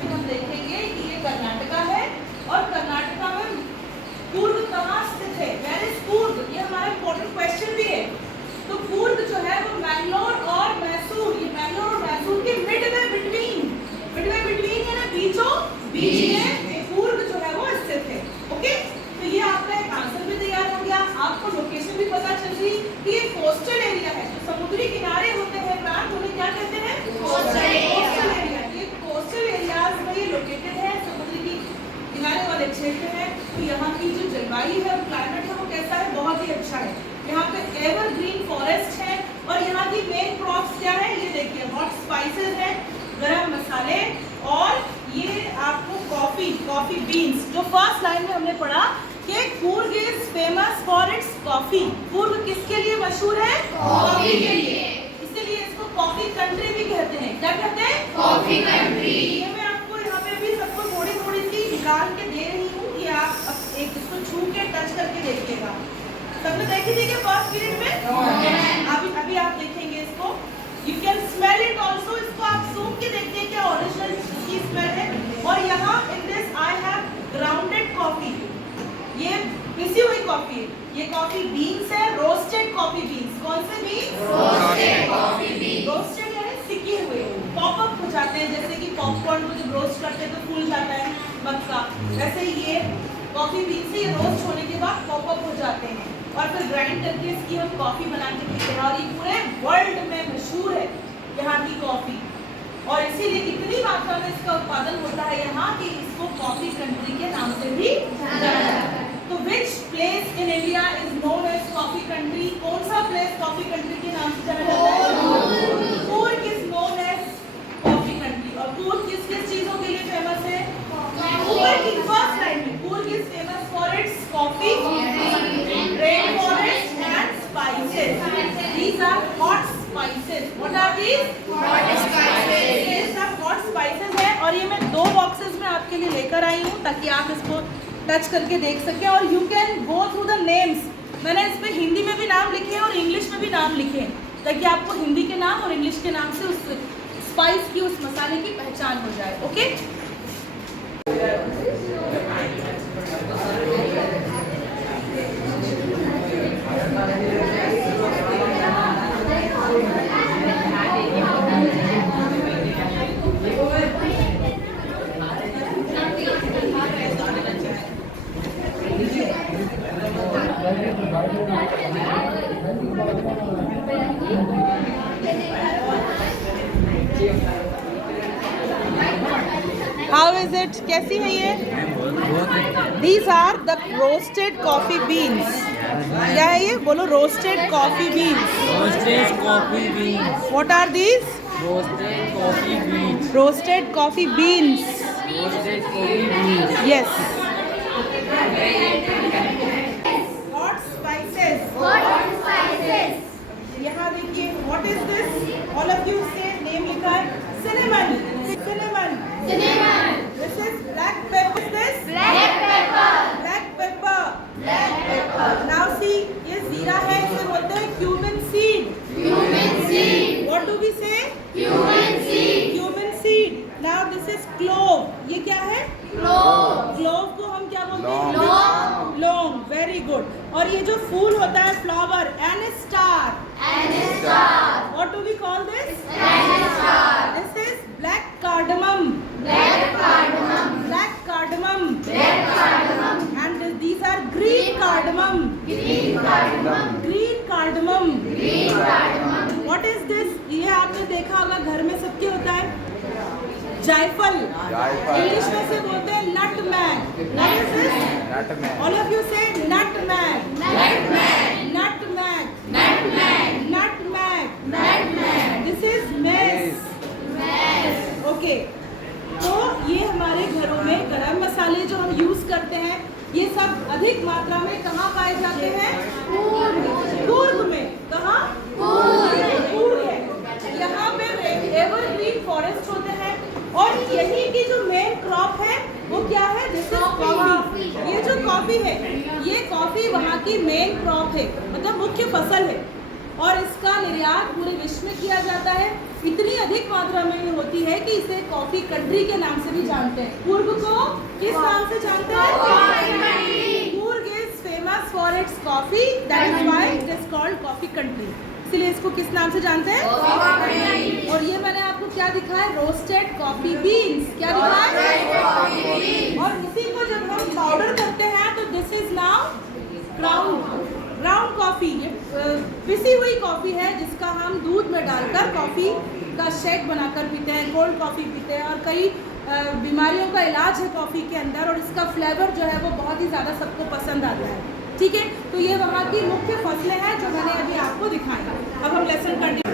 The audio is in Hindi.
कि हम देखेंगे कि ये कर्नाटका है और कर्नाटका में कूर्ग कहाँ स्थित है, वेयर इज कूर्ग, ये हमारा इंपॉर्टेंट क्वेश्चन भी है। तो कूर्ग जो है वो मैंगलोर और मैसूर, ये मैंगलोर और मैसूर के मिडवे बिटवीन है ना, बीचों बीच में ये कूर्ग जो है वो स्थित है। ओके, तो ये आपका एक आंसर भी तैयार हो गया, आपको लोकेशन भी पता चल रही कि ये कोस्टल एरिया है, जो समुद्री किनारे होते हैं प्रांत, उन्हें क्या कहते हैं, कोस्टल एरिया। ये कोस्टल एरियाज में ये लोकेटेड है, समुद्री की किनारे वाले क्षेत्र है। तो यहाँ की जो जलवायु है, क्लाइमेट है, वो कैसा है, बहुत ही अच्छा है। यहाँ पे एवरग्रीन फॉरेस्ट है और यहाँ की मेन क्रॉप्स क्या है, ये देखिए हॉट स्पाइसेस है, गरम मसाले, और ये आपको कॉफी बीन्स। जो फर्स्ट लाइन में हमने पढ़ा कि Coorg is famous for its coffee. Coorg किसके लिए मशहूर है, कॉफी के लिए, इसीलिए इसको कॉफी कंट्री भी कहते हैं। क्या कहते हैं, कॉफी कंट्री। ये मैं आपको यहाँ पे भी सबको थोड़ी सी निकाल के दे रही हूँ कि आप एक इसको छू के टच करके देखिएगा। सबने देखी थी कि फर्स्ट पीरियड में, अभी आप देखेंगे इसको, you can smell it also, इसको आप सूंघ के देखिए क्या ओरिजिनल की स्मेल है। और यहाँ in this I have grounded coffee, ये पिसी हुई कॉफी है, ये कॉफी बीन्स है, रोस्टेड कॉफी बीन्स। कौन से beans, roasted coffee beans. Roasted यानी सिके हुए, पॉप अप हो जाते हैं, जैसे कि पॉपकॉर्न को जब रोस्ट करते हैं तो फूल जाता है मक्का, वैसे ये कॉफी बीन्स से रोस्ट होने के बाद पॉप अप हो जाते हैं और फिर ग्राइंड करके इसकी हम कॉफी बना के पीते हैं। और ये पूरे वर्ल्ड में मशहूर है यहाँ की कॉफी, और इसीलिए इतनी मात्रा में इसका उत्पादन होता है यहाँ कि इसको कॉफी कंट्री के नाम से भी जाना जाता है। तो which place in India is known as coffee country, कौन सा प्लेस कॉफी कंट्री के नाम से जाना जाता है, Coorg is known as coffee country. और कूर्ग किस किस चीजों के लिए फेमस है, कूर्ग की फर्स्ट लाइन में, Coorg is famous for its coffee, rain forest and spices. These are hot spices. What are these? Hot spices. These are hot spices है, और ये मैं 2 बॉक्सेस में आपके लिए लेकर आई हूँ ताकि आप इसको टच करके देख सकें। और you can go through the names, मैंने इस पे हिंदी में भी नाम लिखे हैं और इंग्लिश में भी नाम लिखे हैं, ताकि आपको हिंदी के नाम और इंग्लिश के नाम से उस स्पाइस की, उस मसाले की पहचान हो जाए। ओके, हाउ इज इट, कैसी है ये? These are the roasted coffee beans. क्या है ये, बोलो, roasted coffee beans. Roasted coffee beans. What are these? Roasted coffee beans. Roasted coffee beans, roasted coffee beans. Yes. Hot spices, Hot spices. यहाँ देखिए, what is this, all of you say name लिखा है, cinnamon, cinnamon. Cinnamon. This is black pepper. This Black pepper. black pepper. Black pepper. Now see, ये जीरा है, इसे बोलते हैं cumin seed. Cumin seed. What do we say? Cumin seed. Cumin seed. Now this is clove. ये क्या है? Clove. Clove को हम क्या बोलते हैं? Long. Long. Very good. और ये जो फूल होता है, flower, anise star. And star. What do we call this? And star. This is black cardamom. Black cardamom. Black cardamom. Black cardamom. And these are green cardamom. Green cardamom. Green cardamom. Green cardamom. What is this? ये आपने देखा होगा घर में सबके होता है, जायफल। इंग्लिश में से बोलते हैं nutmeg. What is this? All of you say nutmeg, Nutmeg. Nutmeg, Nutmeg. Nutmeg. Nutmeg. This is mace. Mace. Okay, तो ये हमारे घरों में गरम मसाले जो हम यूज करते हैं, ये सब अधिक मात्रा में कहाँ पाए जाते हैं? कूर्ग में। कहाँ? कूर्ग है। यहाँ पे एवरग्रीन फॉरेस्ट होते हैं और यही की जो मेन क्रॉप है वो क्या है? This is coffee. ये जो कॉफी है, ये कॉफी वहाँ की मेन क्रॉप है, मतलब मुख्य फसल है, और इसका निर्यात पूरे विश्व में किया जाता है। इतनी अधिक मात्रा में होती है कि इसे कॉफी कंट्री के नाम से भी जानते हैं। कूर्ग को किस नाम से जानते हैं? Coorg is famous for its coffee, that is why it is called coffee country. इसलिए इसको किस नाम से जानते हैं? और ये मैंने आपको क्या दिखाया? Roasted coffee beans. क्या दिखाया? और इसी को जब हम पाउडर करते हैं तो this is now ground coffee. ये पिसी हुई कॉफी है जिसका हम दूध में डालकर कॉफी का शेक बनाकर पीते हैं, कोल्ड कॉफी पीते हैं, और कई बीमारियों का इलाज है कॉफ़ी के अंदर, और इसका फ्लेवर जो है वो बहुत ही ज़्यादा सबको पसंद आता है। ठीक है, तो ये वहाँ की मुख्य फसलें हैं जो मैंने अभी आपको दिखाई। अब हम लेसन कंटिन्यू।